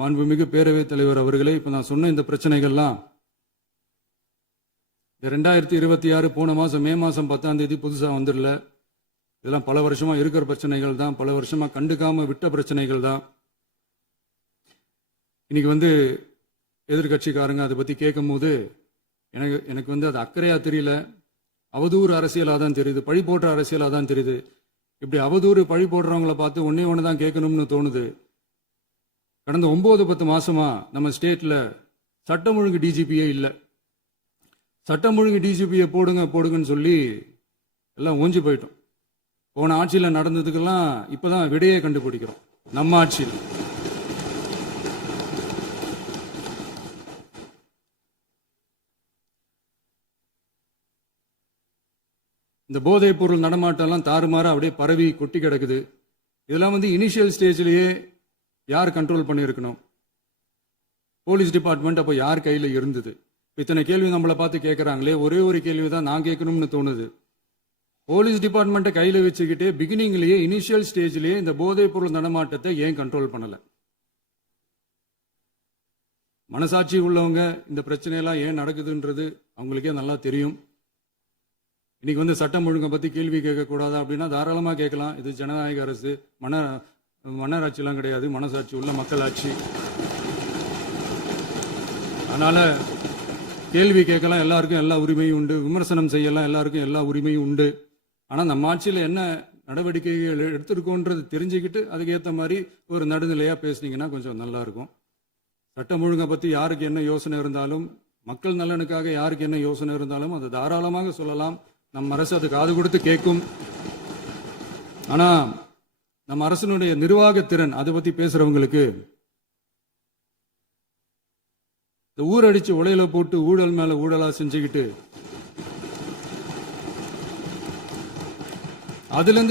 மாண்புமிகு பேரவைத் தலைவர் அவர்களே, இப்போ நான் சொன்ன இந்த பிரச்சனைகள்லாம் 2026 போன மாதம் மே மாதம் 10ஆம் தேதி புதுசாக வந்துடல. இதெல்லாம் பல வருஷமாக இருக்கிற பிரச்சனைகள் தான், பல வருஷமாக கண்டுக்காமல் விட்ட பிரச்சனைகள் தான். இன்னைக்கு எதிர்கட்சிக்காரங்க அதை பற்றி கேட்கும் போது எனக்கு அது அக்கறையாக தெரியல, அவதூறு அரசியலாக தான் தெரியுது, பழி போடுற அரசியலாக தான் தெரியுது. இப்படி அவதூறு பழி போடுறவங்களை பார்த்து ஒன்னே ஒன்று தான் கேட்கணும்னு தோணுது. கடந்த 9-10 மாசமா நம்ம ஸ்டேட்ல சட்டம் ஒழுங்கு டிஜிபியே இல்லை. சட்டம் ஒழுங்கு டிஜிபியை போடுங்கன்னு சொல்லி எல்லாம் ஓஞ்சி போயிட்டோம். போன ஆட்சியில் நடந்ததுக்கெல்லாம் இப்பதான் விடையே கண்டுபிடிக்கிறோம் நம்ம ஆட்சியில். இந்த போதைப் பொருள் நடமாட்டம்லாம் தாறுமாற அப்படியே பரவி கொட்டி கிடக்குது. இதெல்லாம் இனிஷியல் ஸ்டேஜ்லயே யார் கண்ட்ரோல் பண்ணியிருக்கணும்? போலீஸ் டிபார்ட்மெண்ட் அப்போ யார் கையில் இருந்தது? இத்தனை கேள்வி நம்மளை பார்த்து கேட்குறாங்களே, ஒரே ஒரு கேள்வி தான் நான் கேட்கணும்னு தோணுது. போலீஸ் டிபார்ட்மெண்ட்டை கையில் வச்சுக்கிட்டே பிகினிங்லேயே இனிஷியல் ஸ்டேஜ்லேயே இந்த போதைப் பொருள் நடமாட்டத்தை ஏன் கண்ட்ரோல் பண்ணலை? மனசாட்சி உள்ளவங்க இந்த பிரச்சனையெல்லாம் ஏன் நடக்குதுன்றது அவங்களுக்கே நல்லா தெரியும். இன்னைக்கு சட்டம் ஒழுங்கை பற்றி கேள்வி கேட்கக்கூடாதா அப்படின்னா தாராளமாக கேட்கலாம். இது ஜனநாயக அரசு, மன்னராட்சியெல்லாம் கிடையாது, மனசாட்சி உள்ள மக்களாட்சி. அதனால கேள்வி கேட்கலாம், எல்லாருக்கும் எல்லா உரிமையும் உண்டு. விமர்சனம் செய்யலாம், எல்லாருக்கும் எல்லா உரிமையும் உண்டு. ஆனால் நம்ம ஆட்சியில் என்ன நடவடிக்கைகள் எடுத்திருக்கோன்றது தெரிஞ்சுக்கிட்டு அதுக்கேற்ற மாதிரி ஒரு நடுநிலையாக பேசுனீங்கன்னா கொஞ்சம் நல்லா இருக்கும். சட்டம் ஒழுங்கை பற்றி யாருக்கு என்ன யோசனை இருந்தாலும், மக்கள் நலனுக்காக யாருக்கு என்ன யோசனை இருந்தாலும் அதை தாராளமாக சொல்லலாம். நம்ம அரசு அது காது கொடுத்து கேட்கும். ஆனால் நம்ம அரசனுடைய நிர்வாகத்திறன் அதை பற்றி பேசுறவங்களுக்கு இந்த ஊரடிச்சு உலையில போட்டு ஊழல் மேல ஊழலா செஞ்சுக்கிட்டு அதுல இருந்து